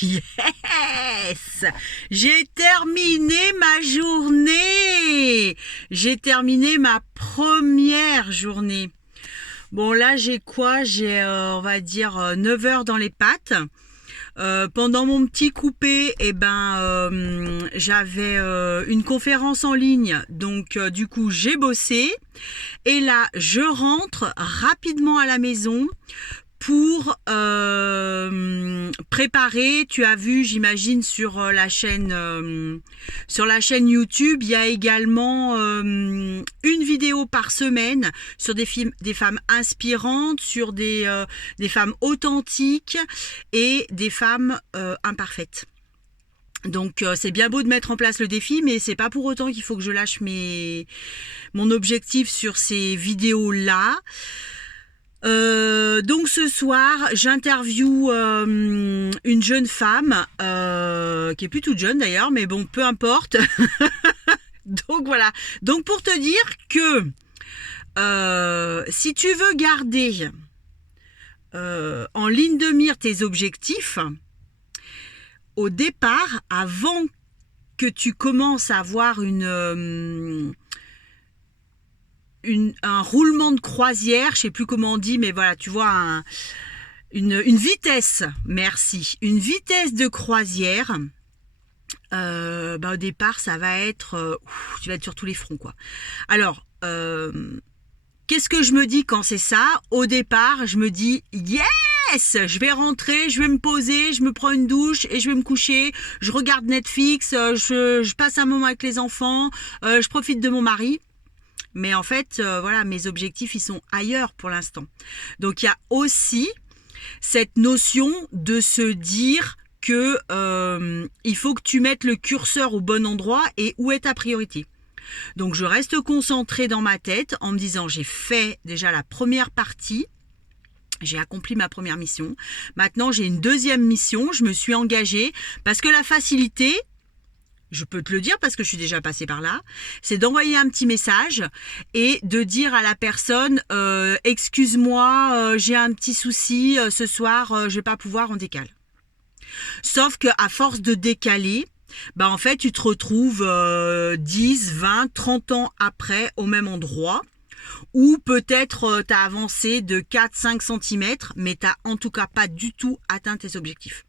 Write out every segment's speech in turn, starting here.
Yes! J'ai terminé ma journée. J'ai terminé ma première journée. Bon, là, j'ai quoi? J'ai, on va dire, 9 heures dans les pattes. Pendant mon petit coupé, j'avais une conférence en ligne. Donc, du coup, j'ai bossé. Et là, je rentre rapidement à la maison pour préparer. Tu as vu, j'imagine, sur la chaîne YouTube, il y a également une vidéo par semaine sur des femmes inspirantes, sur des femmes authentiques et des femmes imparfaites. Donc c'est bien beau de mettre en place le défi, mais c'est pas pour autant qu'il faut que je lâche mon objectif sur ces vidéos-là. Donc ce soir, j'interviewe une jeune femme qui est plus toute jeune d'ailleurs, mais bon, peu importe. Donc voilà. Donc pour te dire que si tu veux garder en ligne de mire tes objectifs, au départ, avant que tu commences à avoir un roulement de croisière, je sais plus comment on dit, mais voilà, tu vois, une vitesse, merci, une vitesse de croisière, au départ, ça va être, tu vas être sur tous les fronts, quoi. Alors, qu'est-ce que je me dis quand c'est ça? Au départ, je me dis, yes, je vais rentrer, je vais me poser, je me prends une douche et je vais me coucher, je regarde Netflix, je passe un moment avec les enfants, je profite de mon mari. Mais en fait, voilà, mes objectifs, ils sont ailleurs pour l'instant. Donc, il y a aussi cette notion de se dire que il faut que tu mettes le curseur au bon endroit et où est ta priorité. Donc, je reste concentrée dans ma tête en me disant, j'ai fait déjà la première partie. J'ai accompli ma première mission. Maintenant, j'ai une deuxième mission. Je me suis engagée parce que la facilité, je peux te le dire parce que je suis déjà passée par là, c'est d'envoyer un petit message et de dire à la personne excuse-moi, j'ai un petit souci, ce soir je vais pas pouvoir, on décale. Sauf que à force de décaler, en fait tu te retrouves 10, 20, 30 ans après au même endroit, ou peut-être tu as avancé de 4-5 cm, mais tu n'as en tout cas pas du tout atteint tes objectifs.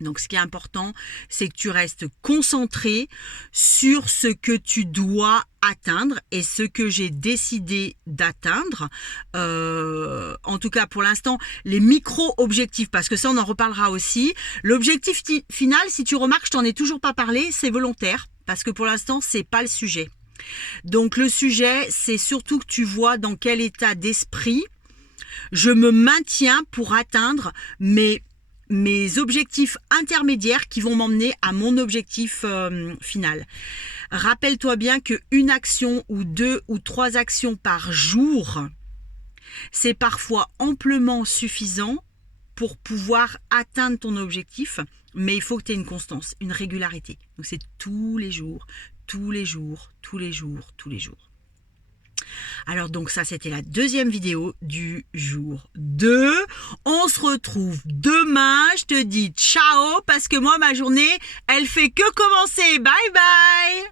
Donc, ce qui est important, c'est que tu restes concentré sur ce que tu dois atteindre et ce que j'ai décidé d'atteindre. En tout cas, pour l'instant, les micro-objectifs, parce que ça, on en reparlera aussi. L'objectif final, si tu remarques, je t'en ai toujours pas parlé, c'est volontaire, parce que pour l'instant, c'est pas le sujet. Donc, le sujet, c'est surtout que tu vois dans quel état d'esprit je me maintiens pour atteindre mes objectifs intermédiaires qui vont m'emmener à mon objectif final. Rappelle-toi bien qu'une action ou 2 ou 3 actions par jour, c'est parfois amplement suffisant pour pouvoir atteindre ton objectif, mais il faut que tu aies une constance, une régularité. Donc c'est tous les jours, tous les jours, tous les jours, tous les jours. Alors donc ça c'était la deuxième vidéo du jour 2. On se retrouve demain. Je te dis ciao parce que moi ma journée elle fait que commencer. Bye bye.